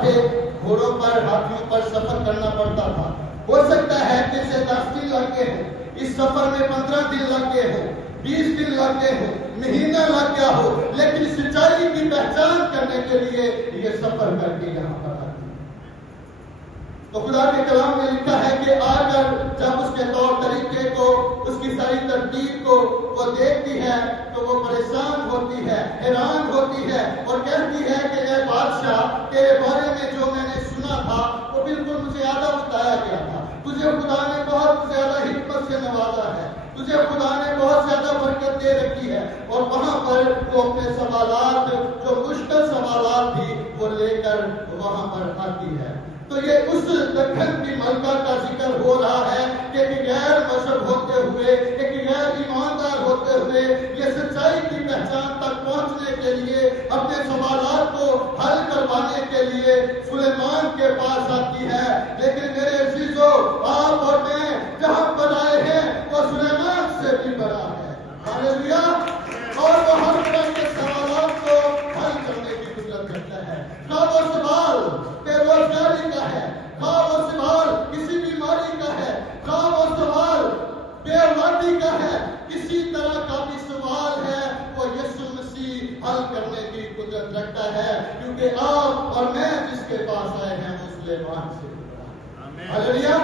حالات تھے، گھوڑوں پر، ہاتھیوں پر سفر کرنا پڑتا تھا. ہو سکتا ہے کہ اسے 10 دن لگ گئے ہو، اس سفر میں 15 دن لگ گئے ہو، 20 دن لگ گئے ہو، مہینہ لگ گیا ہو، لیکن سچائی کی پہچان کرنے کے لیے یہ سفر کر کے یہاں پر آتی. تو خدا کے کلام میں لکھا ہے کہ آ کر جب اس کے طور طریقے کو، اس کی ساری ترتیب کو وہ دیکھتی ہے تو وہ پریشان ہوتی ہے، حیران ہوتی ہے اور کہتی ہے کہ اے بادشاہ، تیرے بارے میں جو میں نے سنا تھا وہ بالکل مجھے آدھا بتایا گیا تھا. تجھے خدا نے بہت زیادہ حکمت سے نوازا ہے، تجھے خدا نے بہت زیادہ برکت دے رکھی ہے. اور وہاں پر وہ اپنے سوالات، جو مشکل سوالات تھی، وہ لے کر وہاں پر آتی ہے. تو یہ اس دکن کی ملکہ کا ذکر ہو رہا ہے کہ ایک غیر مذہب ہوتے ہوئے، ایک غیر ایماندار ہوتے ہوئے، یہ سچائی کی پہچان تک پہنچنے کے لیے، اپنے سوالات کو حل کروانے کے لیے سلیمان کے پاس آتی ہے. لیکن میرے عزیزو، آپ اور میں جہاں پر آئے ہیں وہ سلیمان سے بھی بڑا ہے. ہاللیلویا. اور وہ ہر طرح کے سوالات کو حل کرنے کی قدرت رکھتا ہے. نہ وہ سوال بے روزگاری کا ہے، نہ وہ سوال کسی بیماری کا ہے، نہ وہ سوال بے اولادی کا ہے، کسی طرح کا بھی سوال ہے وہ یسوع مسیح حل کرنے کی قدرت رکھتا ہے. کیونکہ آپ اور میں جس کے پاس آئے ہیں وہ سلیمان سے. ہاللیلویا.